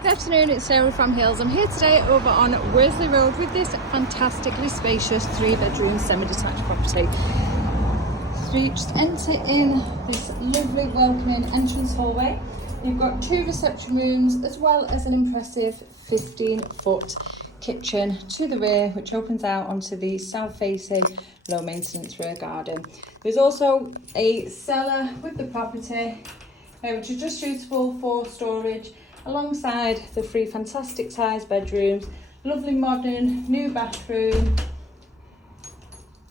Good afternoon, it's Sarah from Hills. I'm here today over on Worsley Road with this fantastically spacious 3-bedroom semi-detached property. So you just enter in this lovely welcoming entrance hallway. You've got 2 reception rooms as well as an impressive 15-foot kitchen to the rear, which opens out onto the south-facing low maintenance rear garden. There's also a cellar with the property, which is just suitable for storage, alongside the 3 fantastic sized bedrooms, lovely modern new bathroom.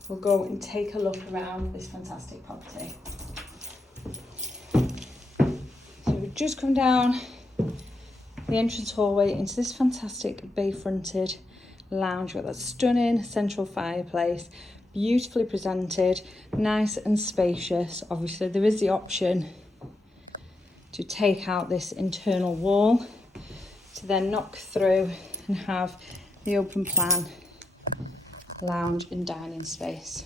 We'll go and take a look around this fantastic property. So we've just come down the entrance hallway into this fantastic bay fronted lounge with a stunning central fireplace, beautifully presented, nice and spacious. Obviously there is the option to take out this internal wall to then knock through and have the open plan lounge and dining space.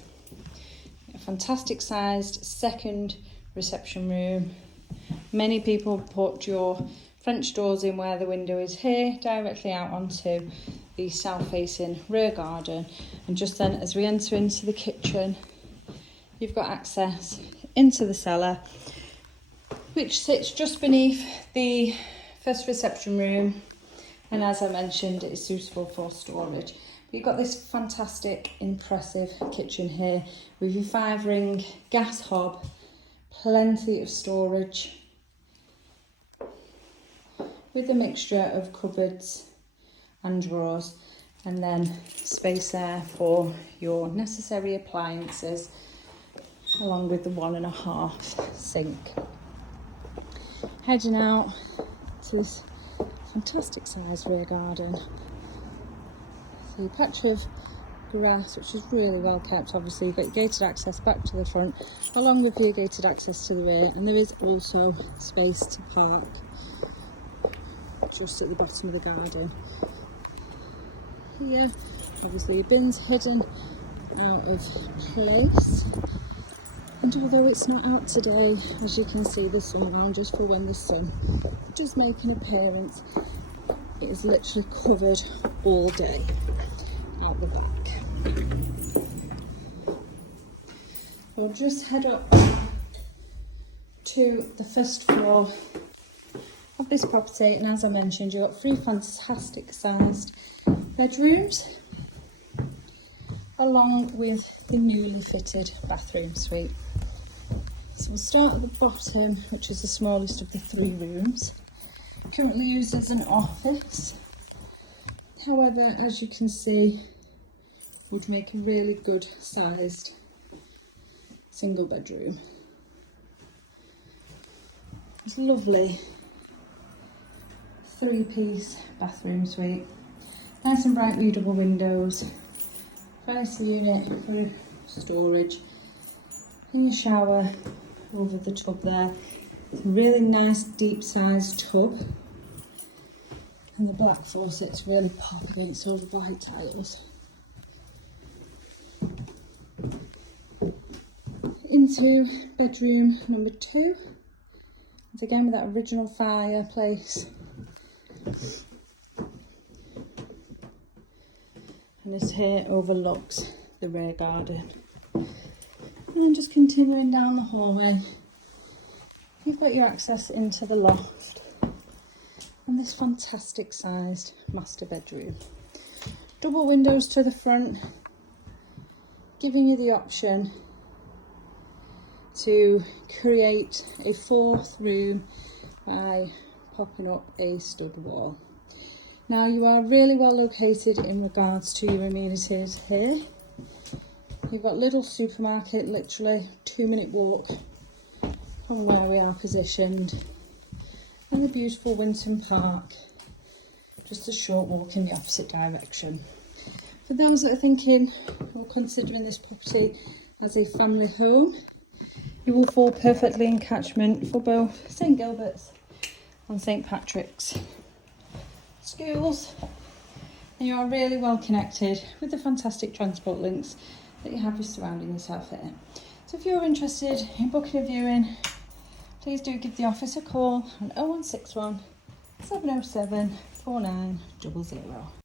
A fantastic sized second reception room. Many people put your French doors in where the window is here, directly out onto the south facing rear garden. And just then as we enter into the kitchen, you've got access into the cellar, which sits just beneath the first reception room, and as I mentioned, it is suitable for storage. You've got this fantastic, impressive kitchen here with your 5-ring gas hob, plenty of storage, with a mixture of cupboards and drawers, and then space there for your necessary appliances, along with the 1.5 sink. Heading out to this fantastic sized rear garden. So a patch of grass, which is really well kept. Obviously you've got your gated access back to the front, along with your gated access to the rear, and there is also space to park just at the bottom of the garden. Here, obviously your bin's hidden out of place. And although it's not out today, as you can see, there's sun lounges for when the sun does make an appearance. It is literally covered all day out the back. We'll just head up to the first floor of this property, and as I mentioned, you've got 3 fantastic sized bedrooms, along with the newly fitted bathroom suite. So we'll start at the bottom, which is the smallest of the 3 rooms, currently used as an office. However, as you can see, would make a really good sized single bedroom. It's a lovely 3-piece bathroom suite, nice and bright view double windows, privacy unit for storage, and your shower over the tub there. It's a really nice deep sized tub, and the black faucets really pop against all the white tiles. Into bedroom number 2, and again with that original fireplace, and this here overlooks the rear garden. And then just continuing down the hallway, you've got your access into the loft and this fantastic sized master bedroom. Double windows to the front, giving you the option to create a 4th room by popping up a stud wall. Now you are really well located in regards to your amenities here. You've got Lidl supermarket, literally 2-minute walk from where we are positioned, and the beautiful Winton Park, just a short walk in the opposite direction. For those that are thinking or considering this property as a family home, you will fall perfectly in catchment for both St Gilbert's and St Patrick's schools, and you are really well connected with the fantastic transport links that you have surrounding yourself here. So if you're interested in booking a viewing, please do give the office a call on 0161 707 4900.